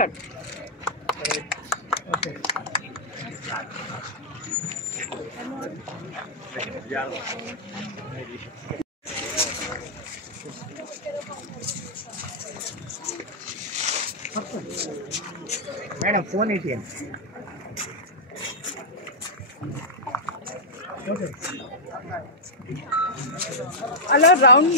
Cut. Madam phone ATM. అలా round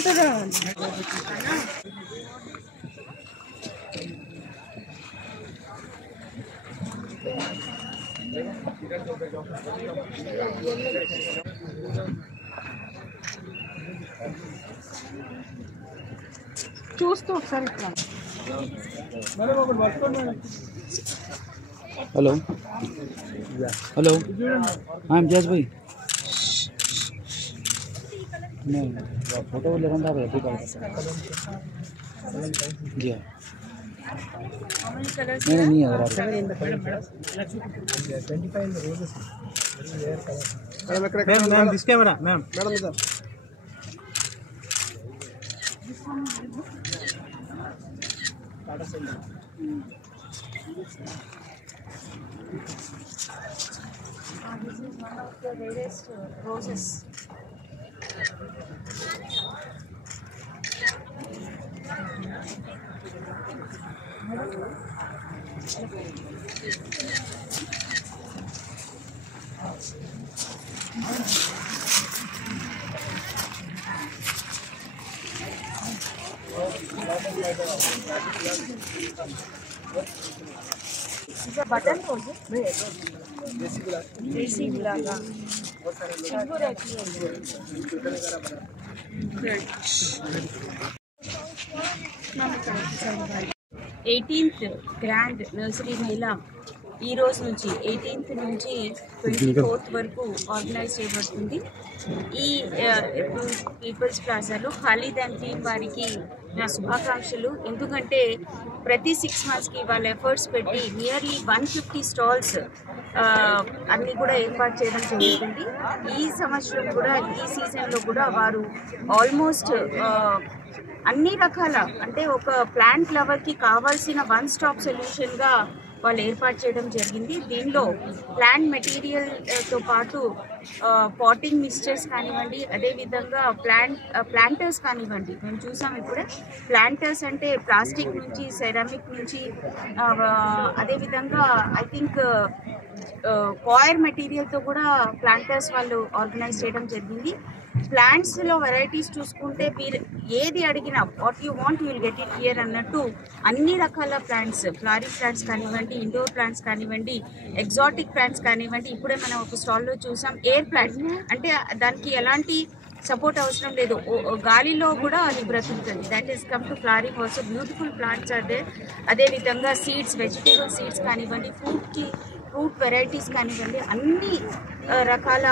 చూస్తూ ఒకసారి ఇట్లా. हेलो हेलो हाँ इम्तियाज भाई नहीं फोटो ले रहा था अभी कॉल जी हाँ नहीं अगर आप ma'am this camera ma'am madam इधर. This is one of the rarest roses. Is a button rose? देसी गुलाब. एटीन्थ ग्रांड नर्सरी मेला ఈ రోజు నుంచి 18th నుంచి 24th వరకు ఆర్గనైజ్ చేయబడుతుంది. ఈ పీపుల్స్ ప్లాజాలో ఖాళీదాన్ టీమ్ వారికి నా శుభాకాంక్షలు. ఎందుకంటే ప్రతి 6 monthsకి వాళ్ళ ఎఫర్ట్స్ పెట్టి నియర్లీ 150 స్టాల్స్ అన్నీ కూడా ఏర్పాటు చేయడం జరుగుతుంది. ఈ సంవత్సరం కూడా ఈ సీజన్లో కూడా వారు ఆల్మోస్ట్ అన్ని రకాల అంటే ఒక ప్లాంట్ లవర్కి కావాల్సిన వన్ స్టాప్ సొల్యూషన్గా వాళ్ళు ఏర్పాటు చేయడం జరిగింది. దీనిలో ప్లాంట్ మెటీరియల్తో పాటు పాటింగ్ మిక్స్చర్స్ కానివ్వండి, అదేవిధంగా ప్లాంటర్స్ కానివ్వండి. మేము చూసాం ఇప్పుడే ప్లాంటర్స్ అంటే ప్లాస్టిక్ నుంచి సెరామిక్ నుంచి అదేవిధంగా ఐ థింక్ కాయర్ మెటీరియల్తో కూడా ప్లాంటర్స్ వాళ్ళు ఆర్గనైజ్ చేయడం జరిగింది. ప్లాంట్స్లో వెరైటీస్ చూసుకుంటే మీరు ఏది అడిగినా what you want you will get it here అన్నట్టు అన్ని రకాల ప్లాంట్స్, ఫ్లారింగ్ ప్లాంట్స్ కానివ్వండి, ఇండోర్ ప్లాంట్స్ కానివ్వండి, ఎగ్జాటిక్ ప్లాంట్స్ కానివ్వండి. ఇప్పుడే మనం ఒక స్టాల్లో చూసాం ఎయిర్ ప్లాంట్, అంటే దానికి ఎలాంటి సపోర్ట్ అవసరం లేదు, గాలిలో కూడా అది బ్రతుకుతుంది. That is come to flowering also beautiful plants are there. అదేవిధంగా సీడ్స్, వెజిటేబుల్ సీడ్స్ కానివ్వండి, ఫ్రూట్ వెరైటీస్ కానివ్వండి, అన్ని రకాల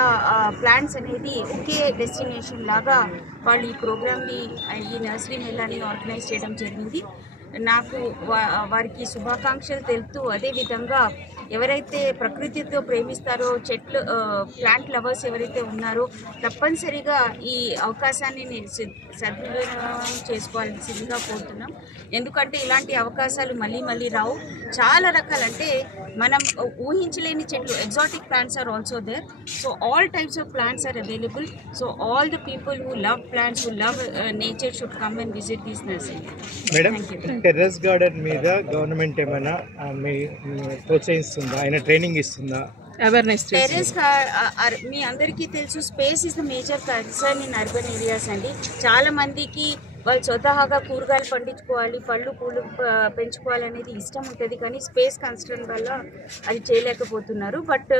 ప్లాంట్స్ అనేది ఒకే డెస్టినేషన్ లాగా వాళ్ళు ఈ ప్రోగ్రామ్ని, ఈ నర్సరీ మేళాని ఆర్గనైజ్ చేయడం జరిగింది. నాకు వారికి శుభాకాంక్షలు తెలుపుతూ, అదేవిధంగా ఎవరైతే ప్రకృతితో ప్రేమిస్తారో, చెట్లు ప్లాంట్ లవర్స్ ఎవరైతే ఉన్నారో తప్పనిసరిగా ఈ అవకాశాన్ని సద్వినియోగం చేసుకోవాల్సిందిగా కోరుతున్నాం. ఎందుకంటే ఇలాంటి అవకాశాలు మళ్ళీ మళ్ళీ రావు. చాలా రకాలు అంటే మనం ఊహించలేని చెట్లు, exotic plants are also there. So all types of plants are available. So all the people who love plants, who love nature should come and visit this nursery. Madam terrace garden మీద government ఏమైనా ప్రోత్సహిస్తుందా, ఆయన training ఇస్తుందా? Awareness terrace మీ అందరికీ తెలుసు, space is the major concern in urban areas అండి. చాలా మందికి వాళ్ళు స్వతహాగా కూరగాయలు పండించుకోవాలి, పళ్ళు పూలు పెంచుకోవాలనేది ఇష్టం ఉంటుంది, కానీ స్పేస్ కన్స్ట్రెయిన్ వల్ల అది చేయలేకపోతున్నారు. But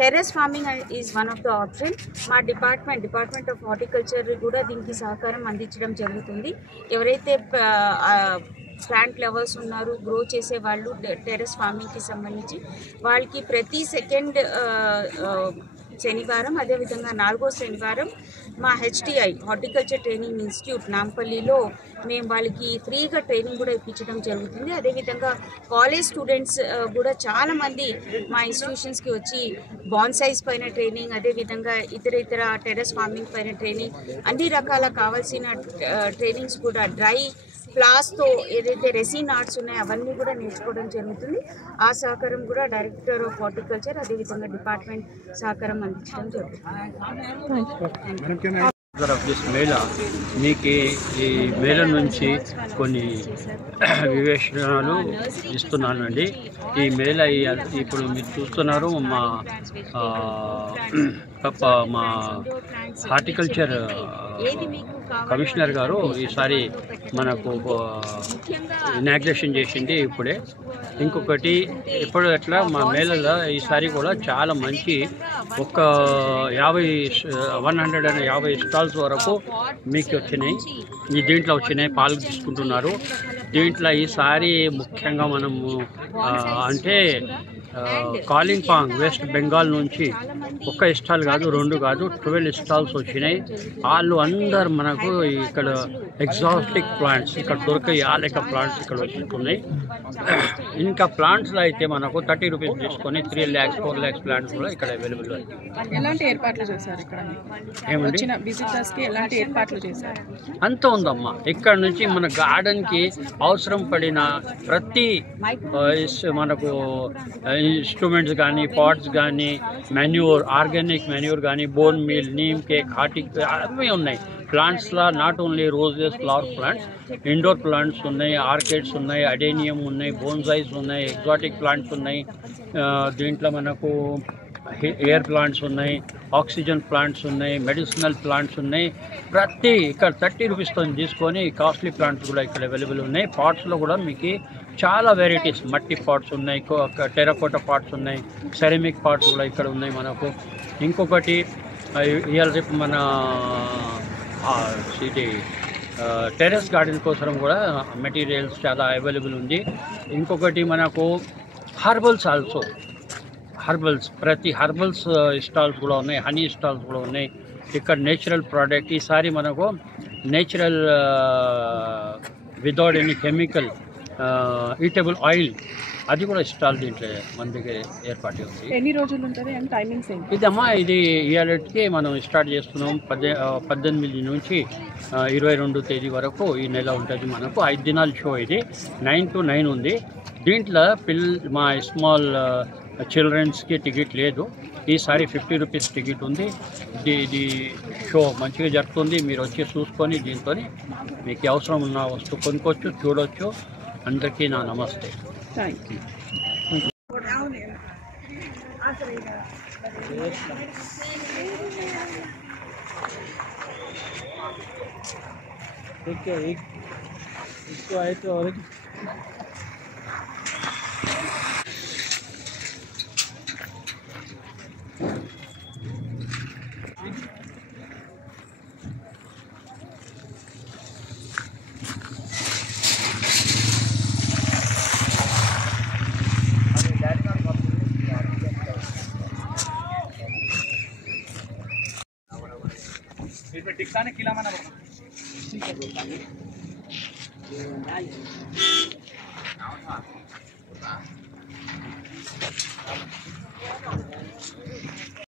terrace farming is one of the option. మా డిపార్ట్మెంట్ ఆఫ్ హార్టికల్చర్ కూడా దీనికి సహకారం అందించడం జరుగుతుంది. ఎవరైతే ప్లాంట్ లవర్స్ ఉన్నారు, గ్రో చేసే వాళ్ళు టెర్రస్ ఫార్మింగ్కి సంబంధించి, వాళ్ళకి ప్రతి సెకండ్ శనివారం, అదేవిధంగా 4వ శనివారం మా HTI హార్టికల్చర్ ట్రైనింగ్ ఇన్స్టిట్యూట్ నాంపల్లిలో మేము వాళ్ళకి ఫ్రీగా ట్రైనింగ్ కూడా ఇప్పించడం జరుగుతుంది. అదేవిధంగా కాలేజ్ స్టూడెంట్స్ కూడా చాలామంది మా ఇన్స్టిట్యూషన్స్కి వచ్చి బాన్సైజ్ పైన ట్రైనింగ్, అదేవిధంగా ఇతర టెర్రస్ ఫార్మింగ్ పైన ట్రైనింగ్, అన్ని రకాల కావాల్సిన ట్రైనింగ్స్ కూడా డ్రై ఫ్లాస్తో ఏదైతే రెసిన్ ఆర్ట్స్ ఉన్నాయో అవన్నీ కూడా నేర్చుకోవడం జరుగుతుంది. ఆ సహకారం కూడా డైరెక్టర్ ఆఫ్ హార్టికల్చర్ అదేవిధంగా డిపార్ట్మెంట్ సహకారం అందించడం జరుగుతుంది. మేళ మీకు ఈ మేళ నుంచి కొన్ని వివేచనాలు ఇస్తున్నానండి. ఈ మేళ ఇప్పుడు మీరు చూస్తున్నారు మా హార్టికల్చర్ కమిషనర్ గారు ఈసారి మనకు ఇనాగ్రేషన్ చేసింది ఇప్పుడే. ఇంకొకటి ఇప్పుడు ఎట్లా మా మేళలో ఈసారి కూడా చాలా మంచి 150 స్టాల్స్ వరకు మీకు వచ్చినాయి. దీంట్లో వచ్చినాయి, పాలు తీసుకుంటున్నారు. దీంట్లో ఈసారి ముఖ్యంగా మనము అంటే కాలింపాంగ్ వెస్ట్ బెంగాల్ నుంచి ఒక్క స్టాల్ కాదు, 2 కాదు, 12 స్టాల్స్ వచ్చినాయి. వాళ్ళు అందరు మనకు ఇక్కడ ఎగ్జాటిక్ ప్లాంట్స్ ఇక్కడ దొరికే యాలక ప్లాంట్స్ ఇక్కడ వస్తున్నాయి. ఇంకా ప్లాంట్స్లో అయితే మనకు 30 రూపీస్ తీసుకొని 3 lakhs 4 lakhs ప్లాంట్స్ కూడా ఇక్కడ అవైలబుల్. ఎలాంటి ఏర్పాట్లు చేశారు ఇక్కడ? ఏమండి విజిటర్స్కి ఎలాంటి ఏర్పాట్లు చేశారు? అంత ఉందమ్మా. ఇక్కడ నుంచి మన గార్డెన్కి అవసరం పడిన ప్రతి మనకు ఇన్స్ట్రుమెంట్స్ కానీ, పాట్స్ కానీ, మాన్యూర్, ఆర్గానిక్ మాన్యూర్ కానీ, బోన్ మీల్, నీమ్ కేక్, హార్టిక్ అన్నీ ఉన్నాయి. ప్లాంట్స్లో not only roses, flower plants, indoor plants ఉన్నాయి, ఆర్కిడ్స్ ఉన్నాయి, అడేనియం ఉన్నాయి, బోన్సైస్ ఉన్నాయి, ఎగ్జాటిక్ ప్లాంట్స్ ఉన్నాయి. దీంట్లో మనకు ఎయిర్ ప్లాంట్స్ ఉన్నాయి, ఆక్సిజన్ ప్లాంట్స్ ఉన్నాయి, మెడిసినల్ ప్లాంట్స్ ఉన్నాయి. ప్రతి ఇక్కడ 30 రూపీస్తో తీసుకొని కాస్ట్లీ ప్లాంట్స్ కూడా ఇక్కడ అవైలబుల్ ఉన్నాయి. పాట్స్లో కూడా మీకు చాలా వెరైటీస్, మట్టి పాట్స్ ఉన్నాయి, టెరకోటా పాట్స్ ఉన్నాయి, సెరమిక్ పాట్స్ కూడా ఇక్కడ ఉన్నాయి మనకు. ఇంకొకటి ఇవాళ రేపు మన ఇది టెర్రస్ గార్డెన్ కోసం కూడా మెటీరియల్స్ చాలా అవైలబుల్ ఉంది. ఇంకొకటి మనకు హర్బల్స్ ఆల్సో, ప్రతి హర్బల్స్ స్టాల్స్ కూడా ఉన్నాయి, హనీ స్టాల్స్ కూడా ఉన్నాయి. ఇక్కడ నేచురల్ ప్రోడక్ట్ ఈసారి మనకు natural without any chemical eatable oil అది కూడా స్టాల్ దీంట్లో మన దగ్గర ఏర్పాటు ఉంది. ఎన్ని రోజులు ఉంటుంది అండ్ టైమింగ్స్ ఏంటి? ఇదమ్మా ఇది ఇవాళకి మనం స్టార్ట్ చేస్తున్నాం. 18 నుంచి 22 తేదీ వరకు ఈ నెల ఉంటుంది మనకు. 5 దినాల షో ఇది. 9 to 9 ఉంది. దీంట్లో మా స్మాల్ చిల్డ్రన్స్కి టికెట్ లేదు. ఈసారి 50 రూపీస్ టికెట్ ఉంది. ఇది షో మంచిగా జరుగుతుంది. మీరు వచ్చి చూసుకొని దీంతో మీకు అవసరం ఉన్న వస్తువు కొనుక్కోవచ్చు, చూడవచ్చు. అందరికీ నా నమస్తే. Thank you. इसको आए तो और इसमें टिक्का ने खिला माना